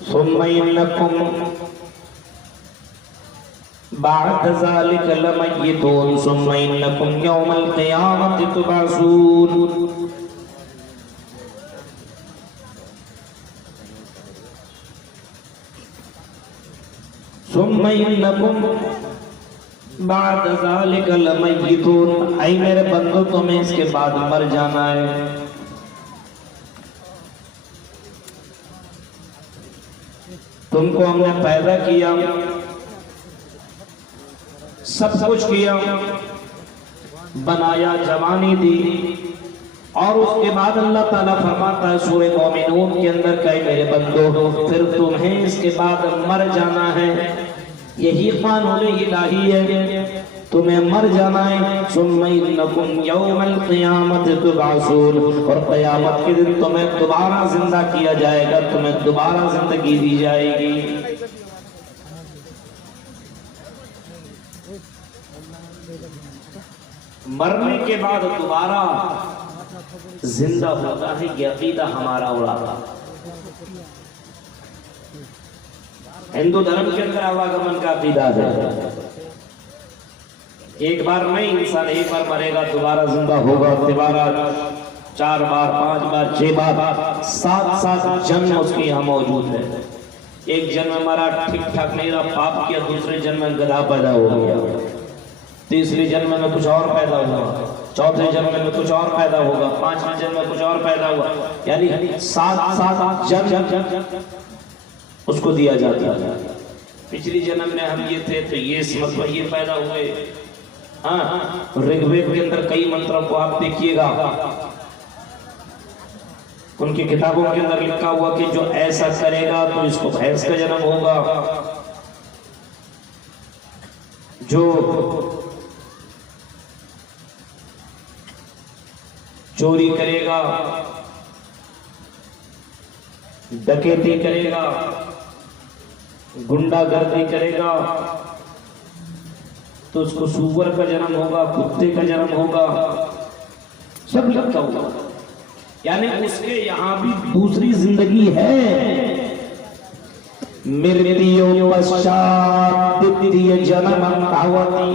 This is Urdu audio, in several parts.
ثم إنكم بعد ذلك لميتون ثم إنكم يوم القيامة تبعثون ثم إنكم بعد ذلك لمیتون، اے میرے بندو تمہیں اس کے بعد مر جانا ہے۔ تم کو ہم نے پیدا کیا، سب کچھ کیا، بنایا، جوانی دی، اور اس کے بعد اللہ تعالیٰ فرماتا ہے سورہ مومنون کے اندر کہ میرے بندو پھر تمہیں اس کے بعد مر جانا ہے۔ یہی قانون الہی ہے، تمہیں مر جانا ہے۔ ثم انکم یوم القیامت تبعثون، اور قیامت کے دن تمہیں دوبارہ زندہ کیا جائے گا، تمہیں دوبارہ زندگی دی جائے گی۔ مرنے کے بعد دوبارہ زندہ ہوتا ہے، یہ عقیدہ ہمارا اڑا۔ ہندو دھرم کے اندر آواگمن کا عقیدہ ہے، ایک بار نہیں، انسان ایک بار مرے گا دوبارہ زندہ ہوگا، دوبارہ 4 بار 5 بار 6 بار 7 جنم اس کی یہاں موجود ہے۔ ایک جنم مرا ٹھیک ٹھاک نہیں رہا، پاپ کیا، دوسرے جنم میں گدھا پیدا ہو گیا، تیسری جنم میں کچھ اور پیدا ہوا، چوتھے جنم میں کچھ اور پیدا ہوگا، 5ویں جنم میں کچھ اور پیدا ہوا، یعنی 7 جنم اس کو دیا جاتا ہے۔ پچھلی جنم میں ہم یہ تھے تو یہ اس وقت یہ پیدا ہوئے۔ ہاں، رگ وید کے اندر کئی منتروں کو آپ دیکھیے گا، ان کی کتابوں کے اندر لکھا ہوا کہ جو ایسا کرے گا تو اس کو بھینس کا جنم ہوگا، جو چوری کرے گا، ڈکیتی کرے گا، گنڈا گردی کرے گا تو اس کو سور کا جنم ہوگا، کتے کا جنم ہوگا، سب لکھا ہوگا۔ یعنی اس کے یہاں بھی دوسری زندگی ہے۔ مرتیو پشچات تتیہ جنم آوتی،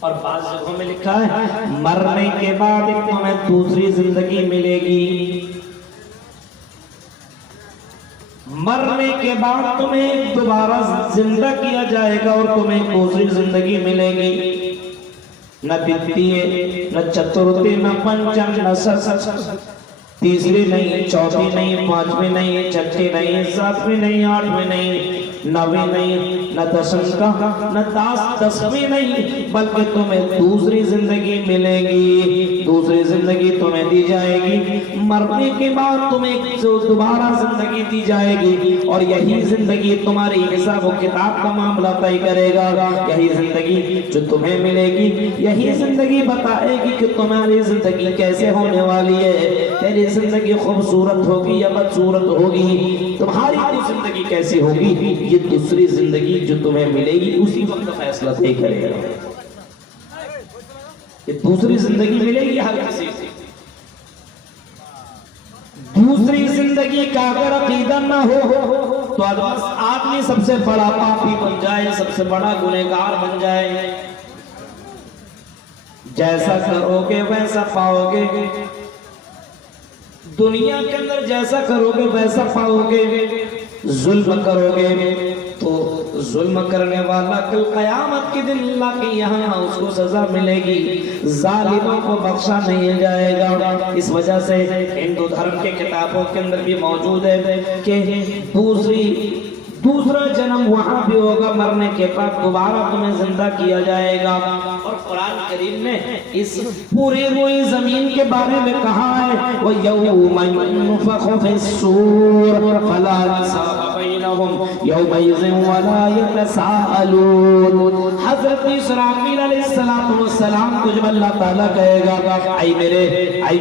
اور بعض جگہوں میں لکھا ہے مرنے کے بعد تمہیں دوسری زندگی ملے گی، مرنے کے بعد تمہیں دوبارہ زندہ کیا جائے گا اور تمہیں دوسری زندگی ملے گی۔ نہ تتیہ، نہ چترتھی، نہ پنچم، نہ ست، تیسری نہیں، چوتھی نہیں، 5ویں نہیں، چھٹی نہیں، 7ویں نہیں، 8ویں نہیں، 9ویں نہیں، نہ 10 کا، نہ 10ویں نہیں، بلکہ تمہیں دوسری زندگی ملے گی، دوسری زندگی تمہیں دی جائے گی۔ مرنے کے بعد تمہیں دوبارہ زندگی دی جائے گی، اور یہی زندگی تمہاری حساب و کتاب کا معاملہ طے کرے گا۔ یہی زندگی جو تمہیں ملے گی، یہی زندگی بتائے گی کہ تمہاری زندگی کیسے ہونے والی ہے، تیری زندگی خوبصورت ہوگی یا بدصورت ہوگی، تمہاری زندگی کیسی ہوگی، یہ دوسری زندگی جو تمہیں ملے گی اسی وقت فیصلہ طے کرے گا۔ یہ دوسری زندگی ملے گی ہر کسی سے۔ دوسری زندگی کا اگر عقیدہ نہ ہو تو آدمی سب سے بڑا پاپی بن جائے، سب سے بڑا گنہگار بن جائے۔ جیسا کرو گے ویسا پاؤ گے، دنیا کے اندر جیسا کرو گے ویسا پاؤ گے۔ ظلم کرو گے تو ظلم کرنے والا کل قیامت کے دن اللہ کے یہاں اس کو سزا ملے گی، ظالموں کو بخشا نہیں جائے گا۔ اس وجہ سے ہندو دھرم کے کتابوں کے اندر بھی موجود ہے کہ دوسرا جنم وہاں بھی ہوگا، مرنے کے بعد دوبارہ تمہیں زندہ کیا جائے گا۔ اور قرآن کریم نے اس پوری روئی زمین کے بارے میں کہا ہے وَيَوْمَ يُنفَخُ فِي الصُّورِ فَلَا انْسَابَ بَيْنَهُمْ يَوْمَئِذٍ وَلَا يَتَسَاءَلُونَ۔ حضرت اسرافیل علیہ السلام کو جب اللہ تعالیٰ کہے گا اے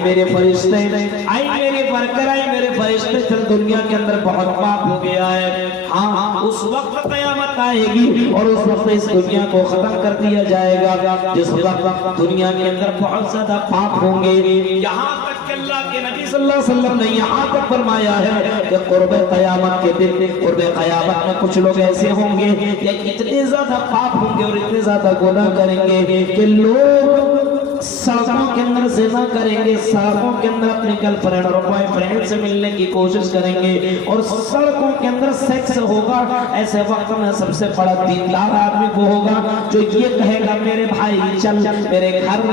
میرے فرشتے، اے میرے ورکر، اے میرے فرشتے، چل دنیا کے اندر بہت پاپ ہو گیا ہے، ہاں اس وقت قیامت آئے گی اور اس وقت اس دنیا کو ختم کر دیا جائے گا، جس وقت دنیا کے اندر بہت زیادہ پاپ ہوں گے۔ یہاں تک کہ اللہ کے نبی صلی اللہ علیہ وسلم نے یہاں تک فرمایا ہے کہ قرب قیامت کے دن، قرب قیامت میں کچھ لوگ ایسے ہوں گے یا اتنے زیادہ پاپ ہوں گے اور اتنے زیادہ گناہ کریں گے کہ لوگ سڑکوں کے اندر زنا کریں گے، سڑکوں کے اندر اپنی گرل فرینڈ اور بوائے فرینڈ سے ملنے کی کوشش کریں گے اور سڑکوں کے اندر سیکس ہوگا۔ ایسے وقت میں سب سے بڑا دیندار آدمی وہ ہوگا جو یہ کہے گا میرے بھائی چل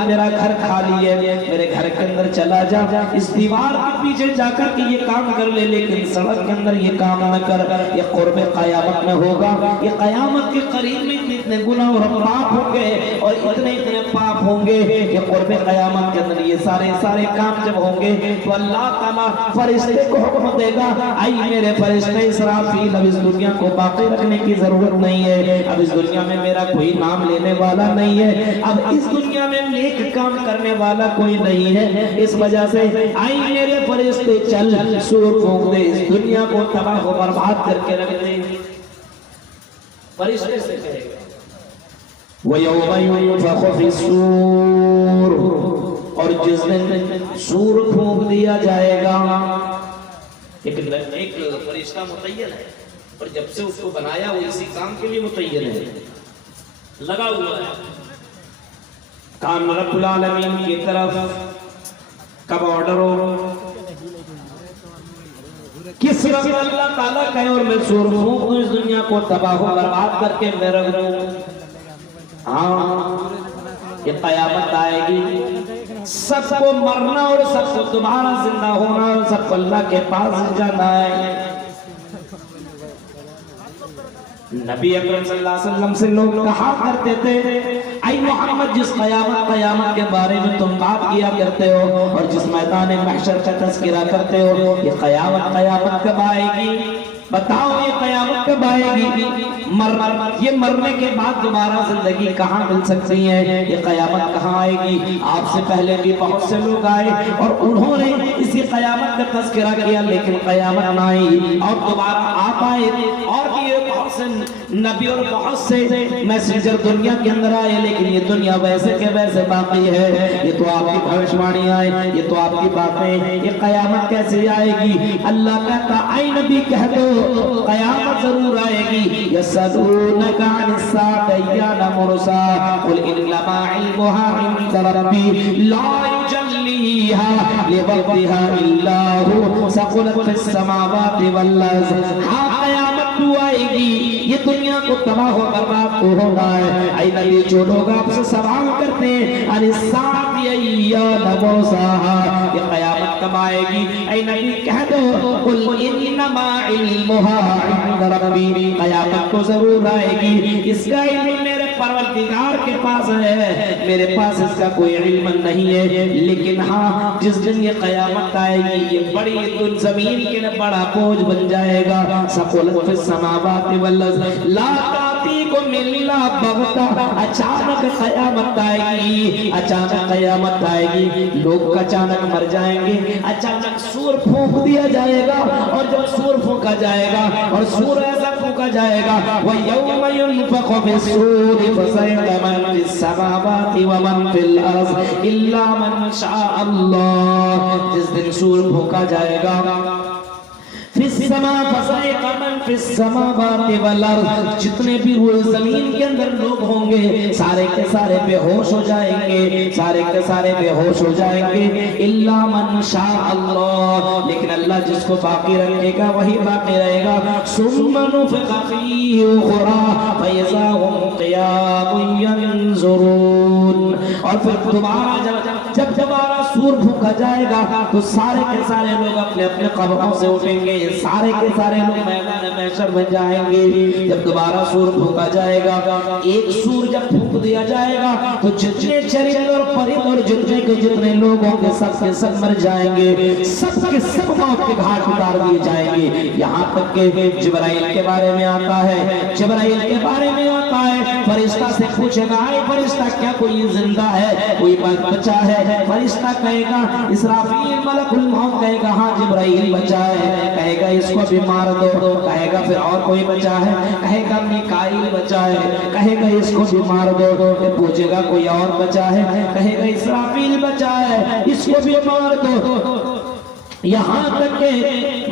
میرا گھر خالی ہے، میرے گھر کے اندر چلا جا، اس دیوار کے پیچھے جا کر کے یہ کام کر لے، لیکن سڑک کے اندر یہ کام نہ کر۔ یہ قرب قیامت میں ہوگا، یہ قیامت کے قریب میں اتنے گناہ اور پاپ ہوں گے اور اتنے پاپ ہوں گے۔ یہ قرب قیامت کے اندر یہ سارے کام جب ہوں گے تو اللہ تعالیٰ فرشتے کو حکم دے گا، آئی میرے فرشتے اسرافیل، اب اس دنیا کو باقی رکھنے کی ضرورت نہیں ہے، اب اس دنیا میں میرا کوئی نام لینے والا نہیں ہے، اب اس دنیا میں نیک کام کرنے والا کوئی نہیں ہے، اس وجہ سے آئی میرے فرشتے چل سور پھونک دے، اس دنیا کو تباہ و برباد کر کے رکھ دے۔ فرشتے سے کہے گا وَيَوْمَ يُنفَخُ فِي الصُّورِ، اور جس دن سور پھونک دیا جائے گا۔ ایک فرشتہ متعین ہے اور جب سے اس کو بنایا وہ اسی کام کے لیے متعین ہے، لگا ہوا ہے۔ کان رب العالمین کی طرف کب آرڈر ہو، کس وقت اللہ تعالیٰ کہے اور میں سور پھونک دوں، اس دنیا کو تباہ و برباد کر کے میں رکھ دوں۔ ہاں یہ قیامت آئے گی، سب کو مرنا اور سب کو دوبارہ زندہ ہونا اور سب کو اللہ کے پاس جانا ہے۔ نبی اکرم صلی اللہ علیہ وسلم سے لوگ کہا کرتے تھے اے محمد جس قیامت کے بارے میں تم بات کیا کرتے ہو اور جس میدان محشر کا تذکرہ کرتے ہو، یہ قیامت کب آئے گی؟ بتاؤ یہ قیامت کب آئے گی؟ یہ مرنے کے بعد دوبارہ زندگی کہاں مل سکتی ہے؟ یہ قیامت کہاں آئے گی؟ آپ سے پہلے بھی بہت سے لوگ آئے اور انہوں نے اسی قیامت کا تذکرہ کیا، لیکن قیامت نہ آئی اور دوبارہ آپ آئے اور بھی بہت سے نبی اور بہت سے میسنجر دنیا کے اندر آئے، لیکن یہ دنیا ویسے کے ویسے باقی ہے۔ یہ تو آپ کی بھوشوانی آئے، یہ تو آپ کی باتیں، یہ قیامت کیسے آئے گی؟ اللہ کہتا اے نبی کہہ دو قیامت ضرور آئے گی۔ یسألونک عن الساعة ایان مرساها قل انما علمها عند ربی لا یجلیها لوقتها الا هو ثقلت فی السماوات والارض۔ ہاں قیامت تو آئے گی، یہ دنیا کو تباہ و برباد تو ہونا ہے۔ اے نبی جو لوگ آپ سے سوال کرتے ہیں عن الساعة ایان مرساها، یہ قیامت کب آئے گی؟ اے نبی کہہ دو قل انما علمها عند ربی، قیامت کو ضرور آئے گی، اس کا علم میرے پروردگار کے پاس ہے، میرے پاس اس کا کوئی علم نہیں ہے۔ لیکن ہاں جس دن یہ قیامت آئے گی یہ بڑی زمین کے بڑا بوجھ بن جائے گا۔ ثقلت فی السماوات والارض لا تأتیکم الا بغتہ، اچانک قیامت آئے گی، اچانک قیامت آئے گی، لوگ اچانک مر جائیں گے، اچانک سور پھونک دیا جائے گا اور جب سور پھونکا جائے گا اور سور ایسا پھونکا جائے گا وَيَوْمَ يُنفَخُ فِي الصُّورِ فَصَعِقَ مَن فِي السَّمَاوَاتِ وَمَن فِي الْأَرْضِ إِلَّا مَن شَاءَ اللَّهُ، جس دن سور پھونکا جائے گا فِي السَّمَاءِ فَصَعِقَ مَن فِي السَّمَاوَاتِ وَالْأَرْضِ، جتنے بھی روئے زمین کے اندر لوگ ہوں گے سارے کے سارے بے ہوش ہو جائیں گے، سارے کے سارے بے ہوش ہو جائیں گے۔ إِلَّا مَن شَاءَ اللَّهُ، لیکن اللہ جس کو باقی رکھے گا وہی باقی رہے گا۔ ثُمَّ نُفِخَ فِيهِ أُخْرَىٰ فَإِذَا هُمْ قِيَامٌ يَنظُرُونَ، اور پھر دوبارہ جب دوبارہ سور پھونکا جائے گا تو سارے کے سارے لوگ اپنے اپنے قبروں سے اٹھیں گے، سارے کے سارے لوگ میدان محشر میں جائیں گے۔ جب دوبارہ سور پھونکا جائے گا، ایک سور جب پھونک دیا جائے گا تو جتنے چرند اور پرند اور جتنے کے جتنے لوگ ہوں گے سب کے سب مر جائیں گے، سب کے سب موت کے گھاٹ اتار دیے جائیں گے۔ یہاں تک کہ جبرائیل کے بارے میں آتا ہے، جبرائیل کے بارے میں آتا ہے، فرشتہ سے پوچھے گا اے فرشتہ کیا کوئی زندہ ہے، کوئی بچا ہے؟ فرشتہ کہے گا اسرافیل ملک الموت کہے گا ہاں جبرائیل بچا ہے، کہے گا اس کو بھی مار دو، کہے گا پھر اور کوئی بچا ہے، کہے گا میکائیل بچا ہے، کہے گا اس کو بھی مار دو، پھر پوچھے گا کوئی اور بچا ہے، کہے گا اسرافیل بچا ہے اس کو بھی مار دو۔ یہاں تک کہ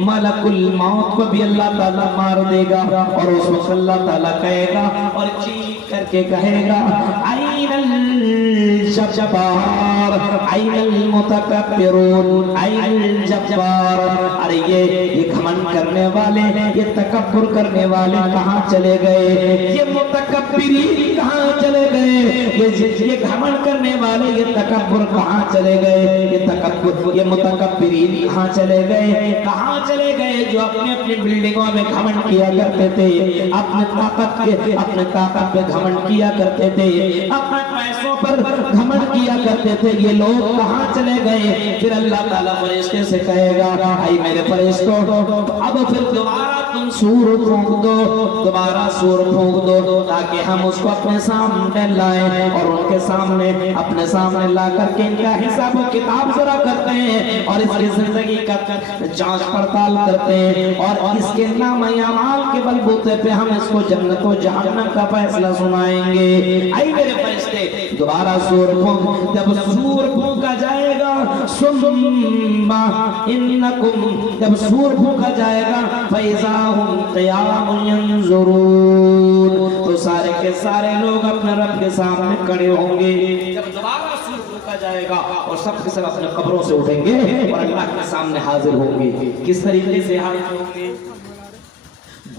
ملکل موت کو بھی اللہ تعالیٰ مار دے گا اور اس وقت اللہ تعالیٰ کہے گا اور چیخ کر کے کہے گا این الجبار این المتکبرون این الجبار، ارے یہ گھمنڈ کرنے والے، یہ تکبر کرنے والے کہاں چلے گئے؟ یہ متکبرین کہاں چلے گئے؟ یہ گھمنڈ کرنے والے، یہ تکبر کہاں چلے گئے؟ یہ تکبر، یہ متکبرین کہاں چلے گئے؟ کہاں چلے گئے جو اپنے اپنی بلڈنگوں میں گھمنڈ کیا کرتے تھے، اپنے طاقت پہ گھمنڈ کیا کرتے تھے، اپنے پیسوں پر گھمنڈ کیا کرتے تھے، یہ لوگ کہاں چلے گئے؟ پھر اللہ تعالیٰ فرشتے سے کہے گا اے میرے فرشتوں اب پھر دوبارہ تم سور پھونک دو، دوبارہ سور پھونک دو تاکہ ہم اس کو اپنے سامنے لائیں اور ان کے سامنے اپنے سامنے لا کر کے ان کا حساب و کتاب ذرا کرتے ہیں اور اس کی زندگی کا جانچ پڑتال کرتے ہیں اور اس کے نام اعمال کے بلبوتے پہ ہم اس کو جنت و جہنم کا فیصلہ سنائیں گے۔ اے میرے فرشتے دوبارہ سور پھونک، جب سور پھونکا جائے گا ثم انکم، جب سور پھونکا جائے گا فاذا ہم قیام ینظرون، تو سارے کے سارے لوگ اپنے رب کے سامنے کھڑے ہوں گے۔ جب دوبارہ سور پھونکا جائے گا اور سب کے سب اپنے قبروں سے اٹھیں گے اور اللہ کے سامنے حاضر ہوں گے۔ کس طریقے سے حاضر ہوں گے؟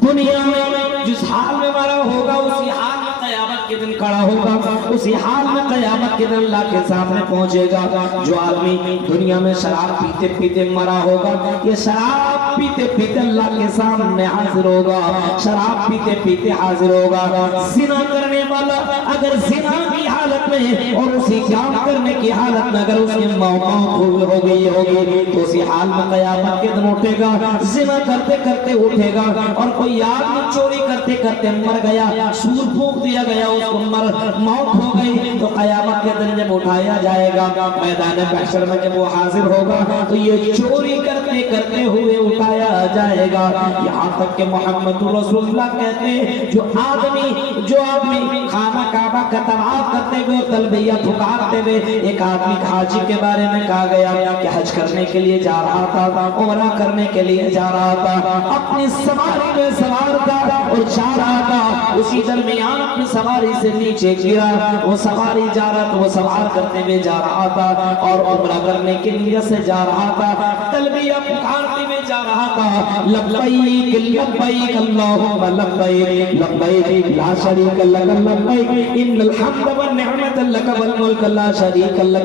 دنیا میں جس حال میں مرا ہوگا اسی حال میں قیامت کے دن کھڑا ہوگا، اسی حال میں قیامت کے دن اللہ کے سامنے پہنچے گا۔ جو آدمی دنیا میں شراب پیتے پیتے مرا ہوگا، یہ شراب پیتے پیتے اللہ کے سامنے حاضر ہوگا، شراب پیتے پیتے حاضر ہوگا۔ زنا کرنے والا اگر زنا کی حالت میں اور اسی کام کرنے کی حالت میں اگر اس کی موت ہو گئی ہوگی تو اسی حال میں قیامت کے دن اٹھے گا۔ زنا کرتے کرتے اٹھے گا اور کوئی آدمی چوری کرتے کرتے مر گیا، سور پھونک دیا گیا، اس کو موت ہو گئی، تو قیامت کے دن جب اٹھایا جائے گا میدان محشر میں جب وہ حاضر ہوگا تو یہ چوری کرتے کرتے ہوئے اٹھایا جائے گا۔ یہاں تک کہ محمد رسول اللہ کہتے ہیں جو آدمی خانہ کعبہ کا طواف کرتے ہوئے تلبیہ پکارتے ہوئے، ایک آدمی حاجی کے بارے میں کہا گیا کہ حج کرنے کے لیے جا رہا تھا، عمرہ کرنے کے لیے جا رہا تھا، اپنی سواری میں سوار تھا اور جا رہا تھا، اسی درمیان اپنی سواری سے نیچے گرا، وہ سواری جا رہا تھا، وہ سوار کرتے ہوئے جا رہا تھا اور عمرہ کرنے کے لیے سے جا رہا تھا، تلبیہ پکارتے ہوئے جا رہا تھا، لبیک لبیک اللہم لبیک لبیک لا شریک لک لبیک ان الحمد والنعمت لک والملک لا شریک لک،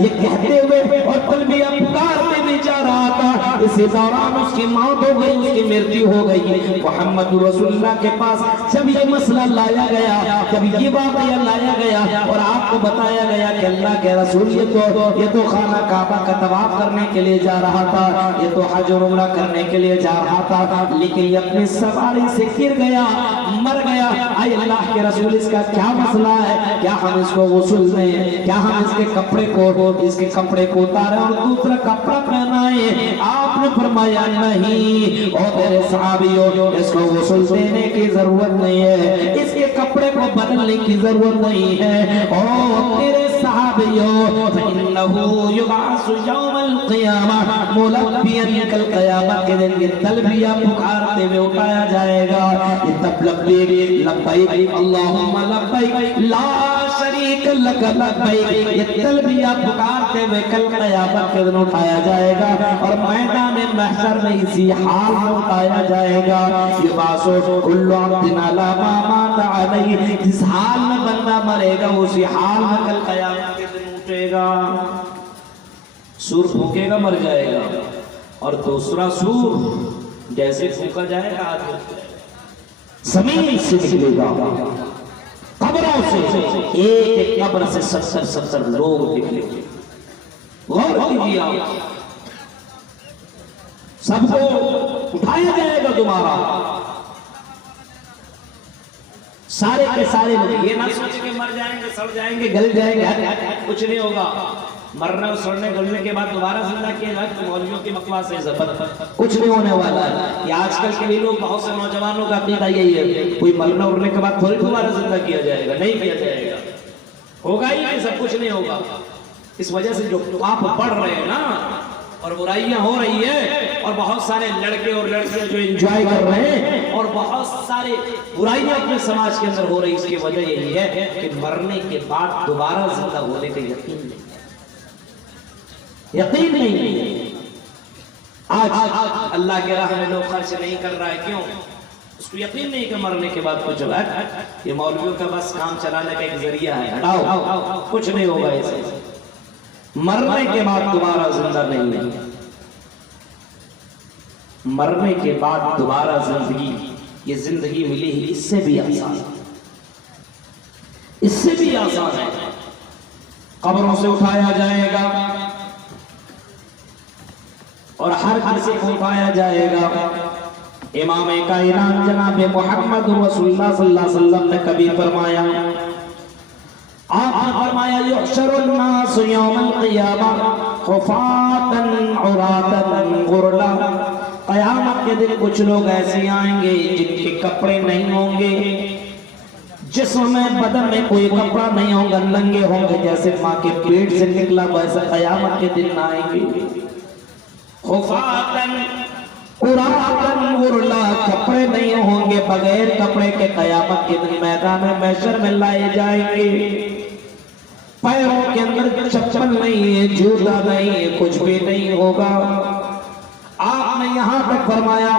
یہ کہتے ہوئے اور تلبیہ پکارتے ہوئے جا رہا تھا۔ اسی دوران اس کی موت ہو گئی، اس کی مرتیو ہو گئی۔ محمد رسول اللہ کے پاس جب یہ مسئلہ لایا گیا، جب یہ واقعہ لایا گیا اور آپ کو بتایا گیا کہ اللہ کے رسول یہ تو خانہ کعبہ کا طواف کرنے کے لیے جا رہا تھا، یہ تو حج اور عمرہ کرنے کے لیے جا رہا تھا، لیکن یہ اپنی سواری سے گر گیا، مر گیا، اے اللہ کے رسول اس کا کیا مسئلہ ہے؟ کیا ہم اس کو غسل دیں؟ کیا ہم اس کے کپڑے کو اتاریں اور دوسرا کپڑا پہنائیں؟ آپ نے فرمایا نہیں، اور میرے صحابیوں اس کو غسل دینے کی ضرورت نہیں ہے، اس کے کپڑے کو بدلنے کی ضرورت نہیں ہے، اور میرے صحابیوں فإنه يبعث يوم القيامة ملبيا كالقيامة کے دن یہ تلبیہ پکارتے ہوئے اٹھایا جائے گا، یہ تب لبیک اللہم لبیک لا شریک لک لبیک، یہ تلبیہ پکارتے ہوئے کل قیامت کے دن اٹھایا جائے گا اور میدان محشر میں اسی حال میں اٹھایا جائے گا۔ یہ باسو کل عبد علی ما مات علیہ، جس حال میں بندہ مرے گا اسی حال میں کل قیامت کے دن اٹھے گا۔ سور پھونکے گا مر جائے گا، اور دوسرا سور جیسے پھونکا جائے گا زمین سے نکلے گا، قبروں سے ایک قبر سے 70 لوگ نکلیں گے۔ غور کیجیے آپ، سب کو اٹھایا جائے گا دوبارہ، سارے کے سارے لوگ، یہ نہ سوچیں کہ مر جائیں گے، سڑ جائیں گے، گل جائیں گے، کچھ نہیں ہوگا۔ مرنے اور سڑنے گلنے کے بعد دوبارہ زندہ کیے جائے تو مولویوں کی بکواس ہے، کچھ نہیں ہونے والا ہے۔ یہ آج کل کے بھی لوگ، بہت سے نوجوانوں کا عقیدہ یہی ہے کوئی مرنے اڑنے کے بعد تھوڑی دوبارہ زندہ کیا جائے گا، نہیں کیا جائے گا، ہوگا ہی نہیں، سب کچھ نہیں ہوگا۔ اس وجہ سے جو آپ پڑھ رہے ہیں نا اور برائیاں ہو رہی ہیں اور بہت سارے لڑکے اور لڑکیاں جو انجوائے کر رہے ہیں اور بہت سارے برائیاں اپنے سماج کے اندر ہو رہی. اس کی وجہ یہی ہے کہ مرنے کے بعد دوبارہ زندہ ہونے کا یقین نہیں ہے. آج اللہ کے راہ میں لوگ خرچ نہیں کر رہا ہے. کیوں؟ اس کو یقین نہیں کہ مرنے کے بعد کچھ ہوگا. یہ مولویوں کا بس کام چلانے کا ایک ذریعہ ہے. ہٹاؤ کچھ نہیں ہوگا. ایسے مرنے کے بعد دوبارہ زندہ نہیں ہے. مرنے کے بعد دوبارہ زندگی، یہ زندگی ملی ہی اس سے بھی آسان، اس سے بھی آسان ہے. قبروں سے اٹھایا جائے گا اور ہر کسی کو اٹھایا جائے گا. امام کائنات جناب محمد رسول اللہ صلی اللہ علیہ وسلم نے کبھی فرمایا، آپ نے فرمایا یحشر الناس یوم القیامہ حفاتا عراتا غرلا. قیامت کے دن کچھ لوگ ایسے آئیں گے جن کے کپڑے نہیں ہوں گے، جسم میں بدن میں کوئی کپڑا نہیں ہوگا، ننگے ہوں گے جیسے ماں کے پیٹ سے نکلا. ویسے قیامت کے دن آئیں گے حفاتا عراتا غرلا، کپڑے نہیں ہوں گے، بغیر کپڑے کے قیامت کے دن میدان محشر میں لائے جائیں گے. پیروں کے اندر چپل نہیں ہے، جوتا نہیں ہے، کچھ بھی نہیں ہوگا. آپ نے یہاں تک فرمایا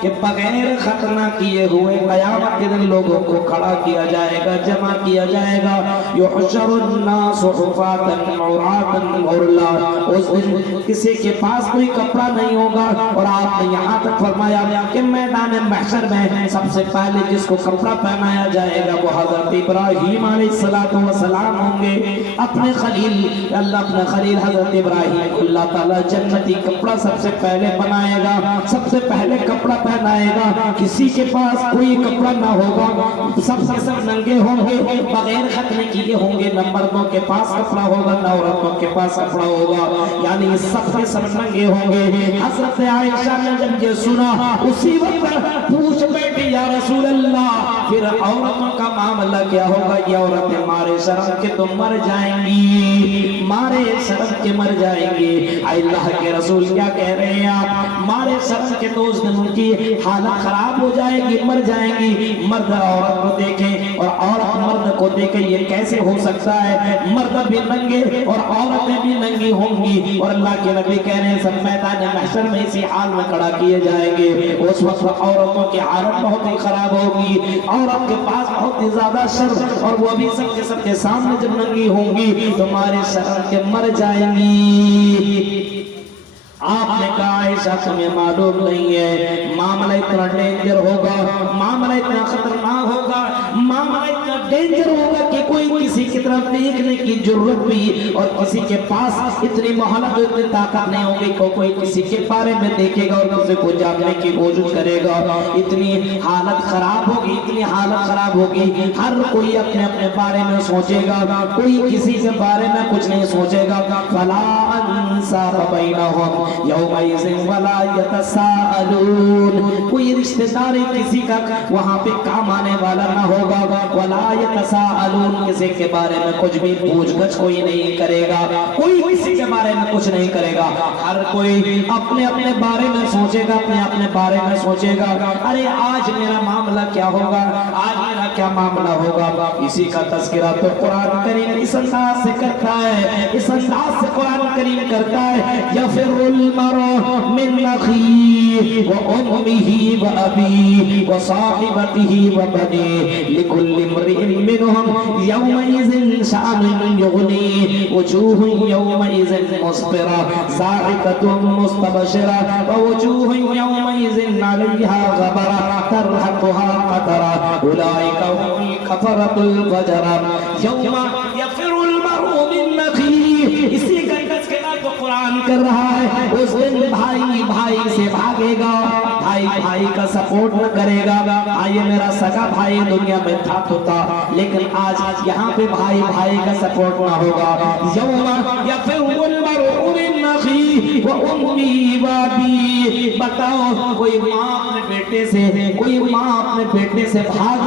کہ بغیر ختنہ کیے ہوئے قیامت کے دن لوگوں کو کھڑا کیا جائے گا، جمع کیا جائے گا. یحشر الناس حفاتا عراتا غرلا. اس دن کسی کے پاس کوئی کپڑا نہیں ہوگا. اور آپ نے یہاں تک فرمایا کہ میدان محشر میں سب سے پہلے جس کو کپڑا پہنایا جائے گا وہ حضرت ابراہیم علیہ السلام ہوں گے. اپنے خلیل، اللہ اپنے خلیل حضرت ابراہیم کو اللہ تعالیٰ جنتی کپڑا سب سے پہلے بنائے گا، سب سے پہلے کپڑا پہنائے گا. کسی کے پاس کوئی کپڑا نہ ہوگا، سب سے سب ننگے ہوں گے، بغیر ختنے کیے ہوں گے. نہ مردوں کے پاس کپڑا ہوگا نہ عورتوں کے پاس کپڑا ہوگا، یعنی سب سے سب ننگے ہوں گے. حضرت عائشہ نے جب یہ سنا اسی وقت پوچھ بیٹھی یا رسول اللہ پھر عورتوں کا معاملہ کیا ہوگا؟ یہ عورتیں مارے شرم کے تو مر جائیں گی، مارے شرم کے مر جائیں گی. اللہ کے رسول کیا کہہ رہے ہیں آپ؟ مارے شرم کے تو اس دن ان کی حالت خراب ہو جائے گی، مر جائیں گی. مرد عورت کو دیکھیں اور عورت مرد کو دیکھیں، یہ کیسے ہو سکتا ہے؟ مرد بھی ننگے اور عورتیں بھی ننگی ہوں گی. اور اللہ کے نبی کہہ رہے ہیں سب میدان محشر میں اسی حال میں کھڑا کیے جائیں گے. اس وقت عورتوں کی حالت بہت ہی خراب ہوگی، عورت کے پاس بہت ہی زیادہ شر، اور وہ بھی سب کے سامنے جب ننگی ہوں گی تو مارے شرم کے مر جائیں گی. آپ نے کہا عائشہ تمہیں معلوم نہیں ہے معاملہ اتنا ڈینجر ہوگا، معاملہ اتنا خطرناک ہوگا، معاملہ اتنا ڈینجر ہوگا کہ کوئی کسی کی طرف دیکھنے کی ضرورت بھی اور کسی کے پاس اتنی مہلت اور اتنی طاقت نہیں ہوگی کہ کوئی کسی کے بارے میں دیکھے گا اور کسی کو جاننے کی کوشش کرے گا. اتنی حالت خراب ہوگی، اتنی حالت خراب ہوگی. ہر کوئی اپنے اپنے بارے میں سوچے گا، کوئی کسی کے بارے میں کچھ نہیں سوچے گا. فلا انصاف بینہم یومئذ ولا یتساءلون. کوئی رشتہ داری کسی کا وہاں پہ کام آنے والا نہ ہوگا. ولا یتساءلون، کسی کے بارے میں کچھ بھی پوچھ گچھ کوئی نہیں کرے گا، کوئی کسی کے بارے میں کچھ نہیں کرے گا. ہر کوئی اپنے اپنے بارے میں سوچے گا، اپنے اپنے بارے میں سوچے گا ارے آج میرا معاملہ کیا ہوگا، آج میرا کیا معاملہ ہوگا. اسی کا تذکرہ تو قرآن کریم اس انداز سے کرتا ہے، اس انداز سے قرآن کریم کرتا ہے. یفر المرء من اخیہ وامہ وابیہ وصاحبتہ وبنیہ لکل امرئ منہم یومئذ شأن یغنیہ وجوہ یومئذ مسفرہ ضاحکۃ مستبشرہ ووجوہ یومئذ علیہا غبرہ ترہقها قترہ اولئک هم الکفرۃ الفجرہ. یوم یفر المرء من اخیہ، اسی کا تذکرہ تو قرآن کر رہا ہے. اس دن بھائی بھائی سے بھاگے گا، بھائی بھائی کا سپورٹ نہ کرے گا. آئیے میرا سگا بھائی دنیا میں تھا تو تھا، لیکن آج یہاں پہ بھائی بھائی کا سپورٹ نہ ہوگا. یوم یفر المرء من اخیہ وامہ وابیہ. بتاؤ کوئی ماں اپنے بیٹے سے، کوئی ماں اپنے بیٹے سے بھاگ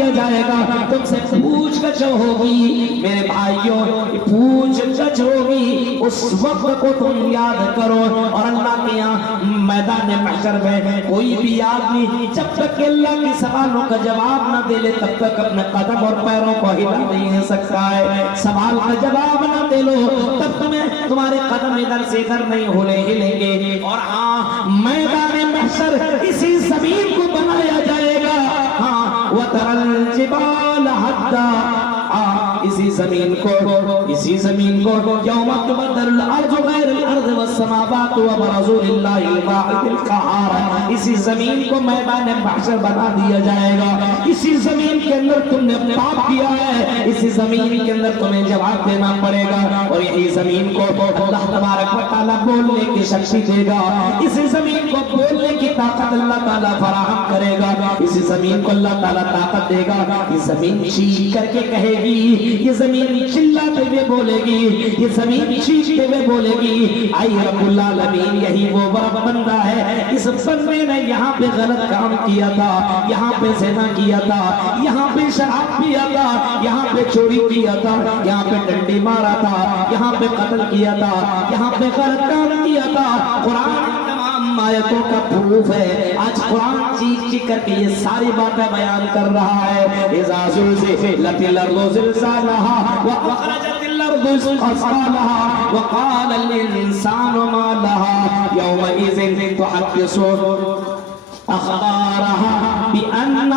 دیا جائے گا، تم سے پوچھ گچھ ہوگی میرے بھائیوں، پوچھ گچھ ہوگی، اس وقت کو تم یاد کرو۔ اور اللہ کے یہاں میدان محشر میں کوئی بھی آدمی جب تک کہ اللہ کے سوالوں کا جواب نہ دے لے تب تک اپنے قدم اور پیروں کو ہلا نہیں سکتا ہے۔ سوال کا جواب نہ دے لو تب تمہیں تمہارے قدم ادھر سے ادھر نہیں ہلیں گے۔ اور ہاں میدان محشر اسی زمین کو بنایا جائے گا، ہاں وَتَرَى الْجِبَالَ حَتَّى، اسی زمین کو یوم تبدل الارض غیر الارض والسماوات وبرزوا للہ الواحد القہار، اسی زمین کو میدان محشر بنا دیا جائے گا۔ اسی زمین کے اندر تم نے پاپ کیا ہے، اسی زمین کے اندر تمہیں جواب دینا پڑے گا، اور یہی زمین کو اللہ تبارک و تعالیٰ بولنے کی شکتی دے گا، اسی زمین کو بولنے کی طاقت اللہ تعالیٰ فراہم کرے گا، اسی زمین کو اللہ تعالیٰ طاقت دے گا۔ یہ زمین چیخ کر کے کہے گی، یہ زمین چلاتے ہوئے بولے گی، یہ زمین چیختے ہوئے بولے گی، آئی رب العالمین یہی وہ بندہ ہے، اس بندے نے یہاں پہ غلط کام کیا تھا، یہاں پہ زنا کیا تھا، یہاں پہ شراب پیا تھا، یہاں پہ چوری کیا تھا، یہاں پہ ڈنڈی مارا تھا، یہاں پہ قتل کیا تھا، یہاں پہ غلط کام کیا تھا۔ قرآن تمام آیتوں کا پروف ہے۔ آج قرآن چیخ چیخ کر کے یہ ساری باتیں بیان کر رہا ہے۔ اذا زلزلت الارض زلزالها واخرجت الارض اثقالها وقال الانسان ما لها يومئذ تحدث اخبارها بان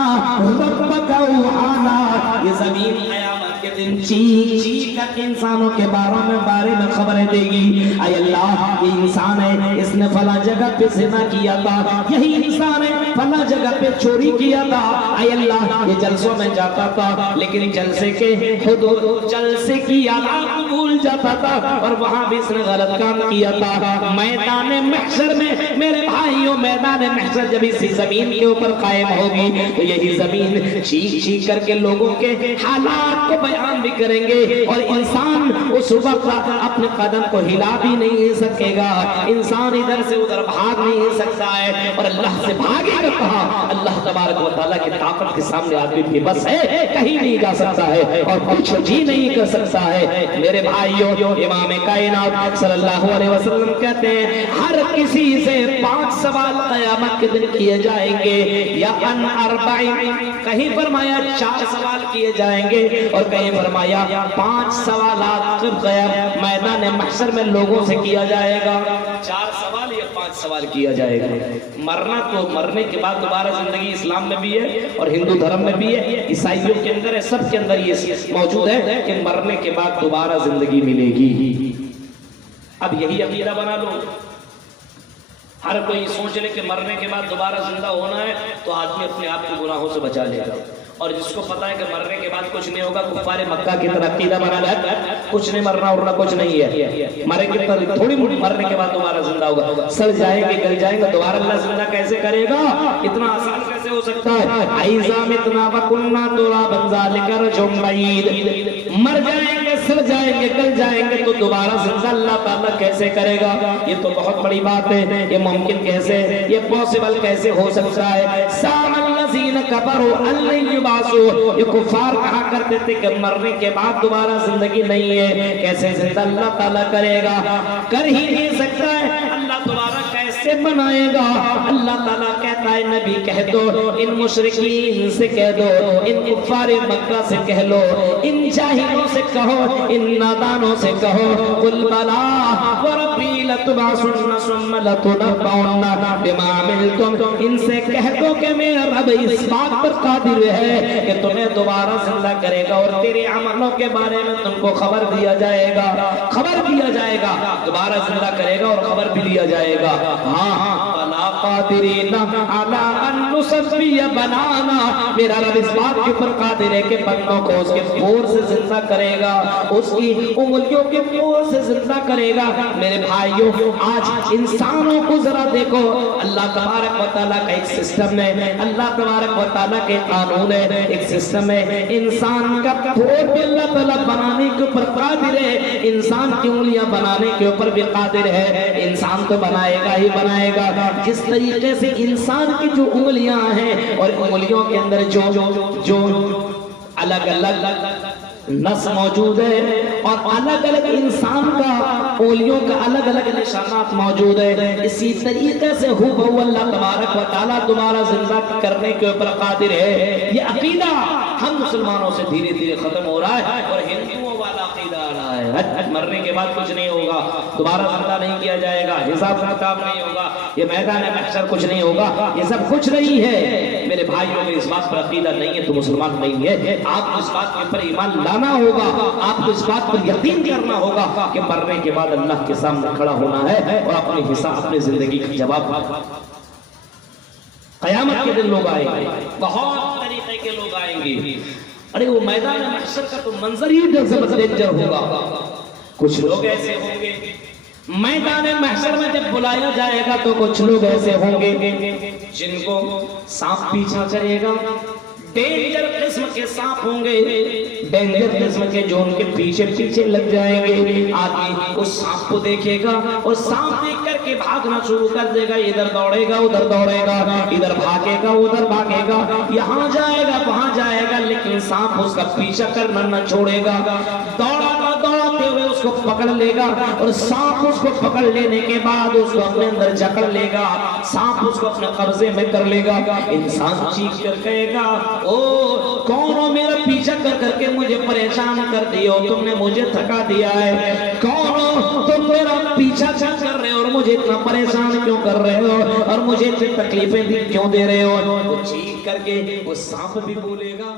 ربك اوحى لها۔ یہ زمین قیامت کے دن چیخ چیخ کر کے انسانوں کے بارے میں خبریں دے گی، اے اللہ یہ انسان ہے، اس نے فلاں جگہ پہ زنا کیا تھا، یہی انسان ہے فلاں جگہ پہ چوری کیا تھا، اے اللہ یہ جلسوں میں جاتا تھا لیکن جلسے کے حدود جلسے کی آداب بھول جاتا تھا اور وہاں بھی اس نے غلط کام کیا تھا۔ میدان محشر میں میرے بھائیوں، میدان محشر جب اسی زمین کے اوپر قائم ہوگی تو یہی زمین چیخ چیخ کر کے لوگوں کے حالات کو بیان بھی کریں گے، اور انسان اس وقت اپنے قدم کو ہلا بھی نہیں سکے گا، انسان ادھر سے ادھر بھاگ نہیں سکتا ہے، اور اللہ سے بھاگے گا کہاں؟ اللہ تبارک و تعالیٰ کی طاقت کے سامنے آدمی بھی بس ہے، کہیں نہیں جا سکتا ہے اور کچھ بھی نہیں کر سکتا ہے۔ میرے بھائیوں، امام کائنات صلی اللہ علیہ وسلم کہتے ہیں ہر کسی سے 5 سوال قیامت کے دن کیے جائیں گے، یا ان 40، کہیں فرمایا 4 سوال کیے جائیں گے اور کہیں فرمایا 5 سوالات میدان محشر میں لوگوں سے کیا جائے گا۔ 4 سوال یا 5 سوال کیا جائے گا۔ مرنا تو مرنے کے بعد دوبارہ زندگی اسلام میں بھی ہے اور ہندو دھرم میں بھی ہے، عیسائیوں کے اندر ہے، سب کے اندر یہ موجود ہے کہ مرنے کے بعد دوبارہ زندگی ملے گی۔ اب یہی عقیدہ بنا لو، ہر کوئی سوچ لے کہ مرنے کے بعد دوبارہ زندہ ہونا ہے تو آدمی اپنے آپ کو گناہوں سے بچا لے گا، اور جس کو پتا ہے کہ مرنے کے بعد کچھ نہیں ہوگا، کفار مکہ کی طرح عقیدہ بنا لے کچھ نہیں، مرنا ورنا کچھ نہیں ہے، مرے گی تھوڑی مرنے کے بعد دوبارہ زندہ ہوگا، سڑ جائیں گے گل جائیں گے، دوبارہ اللہ زندہ کیسے کرے گا؟ اتنا آسان کیسے ہو سکتا ہے؟ ایزا متنا وکننا ترابا ذالک رجم بعید، مر جائیں گے، سڑ جائیں گے، گل جائیں گے تو دوبارہ زندہ اللہ تعالیٰ کیسے کرے گا؟ یہ تو بہت بڑی بات ہے، یہ ممکن کیسے، یہ پاسبل کیسے ہو سکتا ہے؟ سام الذین کفروا ان یبعثوا، یہ کفار کہا کرتے تھے کہ مرنے کے بعد دوبارہ زندگی نہیں ہے، کیسے زندہ اللہ تعالیٰ کرے گا؟ کر ہی نہیں سکتا ہے، اللہ دوبارہ کیسے بنائے گا؟ اللہ تعالیٰ کہتا ہے نبی کہہ دو، ان مشرکین سے کہہ دو، ان کفار مکہ سے کہہ لو، ان جاہلوں سے کہو، ان نادانوں سے کہو، قل بلا وربی لتبعثن ثم لتنبؤن بما عملتم، ان سے کہہ دو کہ میرا رب اس بات پر قادر ہے کہ تمہیں دوبارہ زندہ کرے گا اور تیرے عملوں کے بارے میں تم کو خبر دیا جائے گا، خبر دیا جائے گا، دوبارہ زندہ کرے گا اور خبر بھی دیا جائے گا۔ ہاں وَلَا قَادِرِينَ عَلَىٰ أَن نُّصَوِّيَ بَنَانَا، میرا رب اس بات کے اوپر قادر ہے کہ بندوں کو اس کے پور سے زندہ کرے گا، اس کی انگلیوں کے پور سے زندہ کرے گا۔ میرے بھائیوں، آج انسانوں کو ذرا دیکھو، اللہ تبارک و تعالیٰ کا ایک سسٹم ہے، اللہ تبارک و تعالیٰ کے قانون ہے، ایک سسٹم ہے، انسان کا پور بھی اللہ تعالیٰ بنانے کے اوپر قادر ہے، انسان کی انگلیاں بنانے کے اوپر بھی قادر ہے، انسان تو بنائے گا ہی بنائے گا۔ جس طریقے سے انسان کی جو انگلیاں انگلیاں ہیں اور انگلیوں کے اندر جو الگ الگ نس موجود ہے اور الگ الگ انسان کا انگلیوں کا الگ الگ نشانات موجود ہے. اسی طریقے سے ہو اللہ تبارک و تعالیٰ تمہارا زندہ کرنے کے اوپر قادر ہے. یہ عقیدہ ہم مسلمانوں سے دھیرے دھیرے ختم ہو رہا ہے اور ہندوؤں والا عقیدہ آ رہا ہے. مرنے کے بعد کچھ نہیں ہوگا, دوبارہ زندہ نہیں کیا جائے گا, حساب کتاب نہیں ہوگا, یہ میدان محشر کچھ نہیں ہوگا, یہ سب کچھ نہیں ہے. میرے بھائیوں میں اس بات پر عقیدہ نہیں ہے تو مسلمان نہیں ہے. آپ کو اس بات کے اوپر ایمان لانا ہوگا, آپ کو اس بات پر یقین کرنا ہوگا کہ مرنے کے بعد اللہ کے سامنے کھڑا ہونا ہے اور اپنے حساب اپنے زندگی کا جواب. قیامت کے دن لوگ آئیں گے, بہت طریقے کے لوگ آئیں گے. ارے وہ میدان محشر کا تو منظر ہی ڈینجر ہوگا. کچھ لوگ ایسے ہوں گے میدان محشر میں جب بلایا جائے گا تو کچھ لوگ ایسے ہوں گے جن کو سانپ پیچھا کرے گا. ڈینجر قسم کے سانپ ہوں گے, ڈینجر قسم کے جو ان کے پیچھے پیچھے لگ جائیں گے. آدمی اس سانپ کو دیکھے گا اور سانپ دیکھ کر کے بھاگنا شروع کر دے گا. ادھر دوڑے گا ادھر دوڑے گا, ادھر بھاگے گا ادھر بھاگے گا, یہاں جائے گا وہاں جائے گا, لیکن سانپ اس کا پیچھا کرنا نہ چھوڑے گا. دوڑاتے ہوئے اس کو پکڑ لے گا اور سانپ اس کو پکڑ لینے کے بعد اس کو اپنے اندر جکڑ لے گا. سانپ اس کو اپنے قبضے میں کر لے گا. انسان چیخ کر کہے گا, او کون ہو میرا پیچھا کر کر کے مجھے پریشان کر دیا ہو, تم نے مجھے تھکا دیا ہے. کون ہو تم میرا پیچھا کر رہے ہو اور مجھے اتنا پریشان کیوں کر رہے ہو اور مجھے اتنی تکلیفیں کیوں دے رہے ہو. وہ چیخ کر کے وہ سانپ بھی بولے گا,